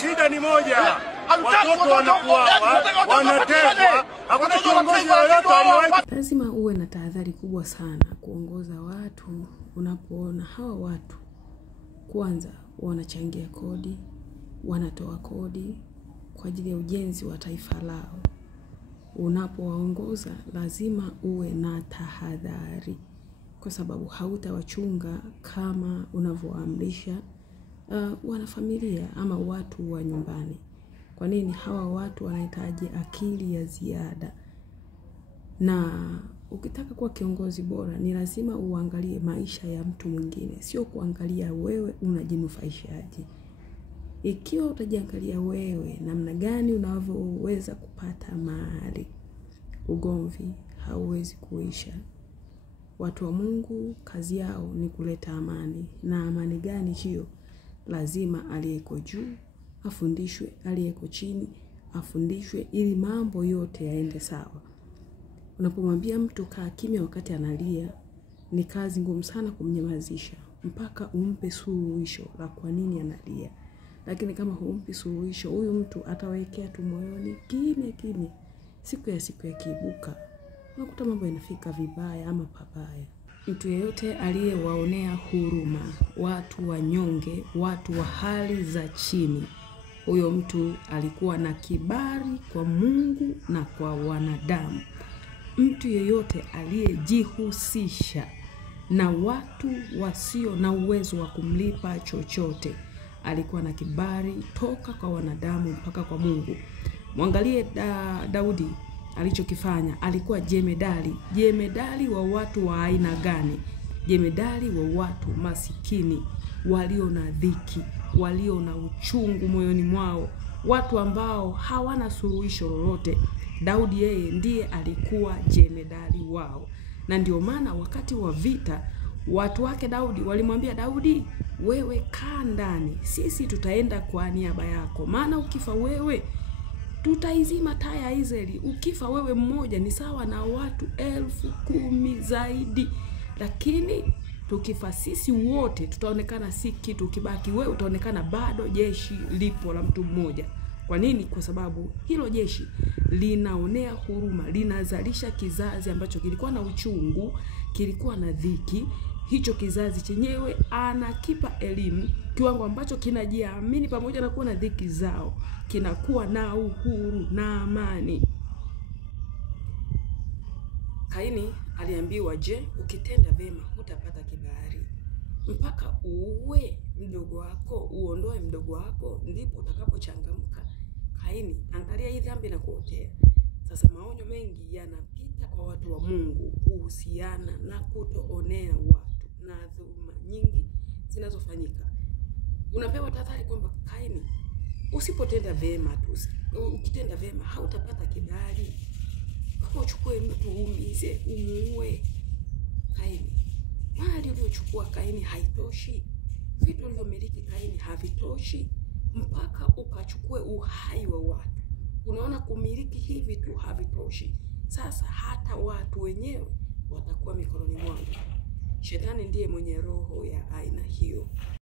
Shida ni moja, watoto wanakuwa wanatekwa, hakuna kiongozi yoyote aliyewahi. Lazima uwe na tahadhari kubwa sana kuongoza watu. Unapoona hawa watu kwanza wanachangia kodi, wanatoa kodi kwa ajili ya ujenzi wa taifa lao. Unapowaongoza lazima uwe na tahadhari, kwa sababu hautawachunga kama unavyoamrisha wanafamilia ama watu wa nyumbani. Kwa nini? Hawa watu wanahitaji akili ya ziada. Na ukitaka kuwa kiongozi bora ni lazima uangalie maisha ya mtu mwingine, sio kuangalia wewe unajinufaishaje. Ikiwa utajiangalia wewe namna gani unavyoweza kupata mali, ugomvi hauwezi kuisha. Watu wa Mungu kazi yao ni kuleta amani. Na amani gani hiyo? Lazima aliyeko juu afundishwe, aliyeko chini afundishwe, ili mambo yote yaende sawa. Unapomwambia mtu kaa kimya wakati analia, ni kazi ngumu sana kumnyamazisha, mpaka umpe suluhisho la kwa nini analia. Lakini kama humpi suluhisho, huyu mtu atawekea tu moyoni kimya. Siku ya kiibuka, unakuta mambo yanafika vibaya ama pabaya. Mtu yeyote aliyewaonea huruma watu wanyonge, watu wa hali za chini, huyo mtu alikuwa na kibali kwa Mungu na kwa wanadamu. Mtu yeyote aliyejihusisha na watu wasio na uwezo wa kumlipa chochote alikuwa na kibali toka kwa wanadamu mpaka kwa Mungu. Mwangalie Daudi alichokifanya. Alikuwa jemedali wa watu wa aina gani? Jemedali wa watu masikini, walio na dhiki, walio na uchungu moyoni mwao, watu ambao hawana suluhisho lolote. Daudi yeye ndiye alikuwa jemedali wao. Na ndio maana wakati wa vita watu wake Daudi walimwambia Daudi, wewe kaa ndani, sisi tutaenda kwa niaba yako. Maana ukifa wewe tutaizima taa ya Israeli. Ukifa wewe mmoja ni sawa na watu 10,000 zaidi. Lakini tukifa sisi wote tutaonekana si kitu, kibaki wewe utaonekana bado jeshi lipo la mtu mmoja. Kwa nini? Kwa sababu hilo jeshi linaonea huruma, linazalisha kizazi ambacho kilikuwa na uchungu, kilikuwa na dhiki. Hicho kizazi chenyewe anakipa elimu, kiwango ambacho kinajiamini pamoja na kuwa na dhiki zao, kinakuwa na uhuru na amani. Kaini aliambiwa, je, ukitenda vema hutapata kibali? Mpaka uue mdogo wako, uondoe mdogo wako, ndipo utakapochangamka. Kaini, angalia hii dhambi na kuotea. Sasa maonyo mengi yanapita kwa watu wa Mungu kuhusiana na kutoonea watu na dhuluma nyingi zinazofanyika. Unapewa tahadhari kwamba Kaini, usipotenda vema tu, ukitenda vema hautapata kibali. Kama uchukue mtu uumize, umuue. Kaini, mali uliochukua Kaini haitoshi, vitu ulivyomiliki Kaini havitoshi, mpaka ukachukue uhai wa watu. Unaona, kumiliki hivi tu havitoshi. Sasa hata watu wenyewe watakuwa mikononi mwangu. Shetani ndiye mwenye roho ya aina hiyo.